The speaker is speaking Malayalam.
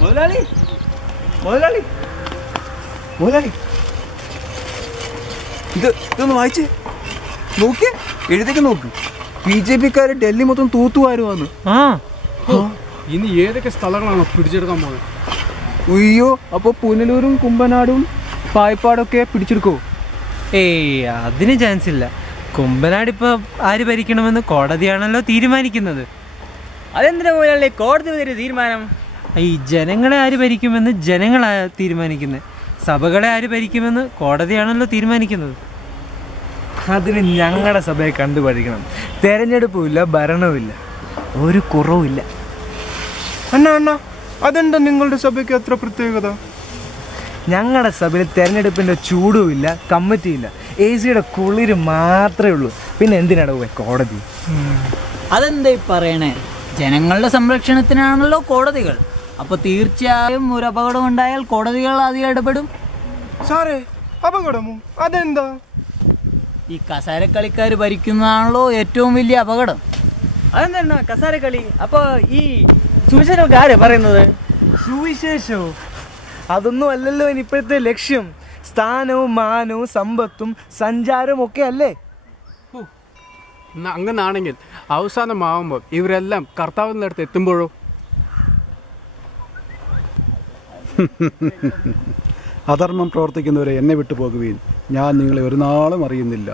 മുതലാളി മുതലാളി മുതലാളി ഇതൊന്ന് വായിച്ചേ, നോക്കിയേ, എഴുതേക്ക് നോക്ക്. BJP-ക്കാര് ഡൽഹി മൊത്തം തൂത്തുവാരുവാന്ന്. ഇനി ഏതൊക്കെ സ്ഥലങ്ങളാണോ പിടിച്ചെടുക്കാൻ പോകുന്നത്? അയ്യോ, അപ്പൊ പുനലൂരും കുമ്പനാടും പായ്പാടൊക്കെ പിടിച്ചെടുക്കോ? ഏയ്, അതിന് ചാൻസ് ഇല്ല. കുമ്പനാട് ഇപ്പൊ ആര് ഭരിക്കണമെന്ന് കോടതിയാണല്ലോ തീരുമാനിക്കുന്നത്. അതെന്തിനാ മുതലാളി കോടതി ഒരു തീരുമാനം? ഈ ജനങ്ങളെ ആര് ഭരിക്കുമെന്ന് ജനങ്ങളാ തീരുമാനിക്കുന്നത്. സഭകളെ ആര് ഭരിക്കുമെന്ന് കോടതിയാണല്ലോ തീരുമാനിക്കുന്നത്. അതിന് ഞങ്ങളുടെ സഭയെ കണ്ടുപഠിക്കണം. തെരഞ്ഞെടുപ്പുമില്ല, ഭരണവുമില്ല, ഒരു കുറവുമില്ല. അണ്ണാ അതെന്താ നിങ്ങളുടെ സഭയ്ക്ക് അത്ര പ്രത്യേകത? ഞങ്ങളുടെ സഭയിൽ തെരഞ്ഞെടുപ്പിൻ്റെ ചൂടുമില്ല, കമ്മിറ്റിയില്ല, AC-യുടെ കുളിര് മാത്രമേ ഉള്ളൂ. പിന്നെ എന്തിനാണ് പോയി കോടതി? അതെന്താ പറയണേ? ജനങ്ങളുടെ സംരക്ഷണത്തിനാണല്ലോ കോടതികൾ. അപ്പൊ തീർച്ചയായും ഒരു അപകടം ഉണ്ടായാൽ കോടതികൾ അതിൽ ഇടപെടും. സാറേ, അപകടമോ? അതെന്താ? ഈ കസാരക്കളിക്കാർ ഭരിക്കുന്നതാണല്ലോ ഏറ്റവും വലിയ അപകടം. അതെന്താ കസാരക്കളി? അപ്പൊ ഈ സുവിശേഷമൊക്കെ ആരാ പറയുന്നത്? സുവിശേഷവും അതൊന്നും അല്ലല്ലോ ഇപ്പോഴത്തെ ലക്ഷ്യം. സ്ഥാനവും മാനവും സമ്പത്തും സഞ്ചാരവും ഒക്കെ അല്ലേ? അങ്ങനാണെങ്കിൽ അവസാനമാവുമ്പോൾ ഇവരെല്ലാം കർത്താവിൻ്റെ അടുത്ത് എത്തുമ്പോഴോ? അധർമ്മം പ്രവർത്തിക്കുന്നവരെ എന്നെ വിട്ടു പോകുകയും ഞാൻ നിങ്ങളെ ഒരു നാളും അറിയുന്നില്ല.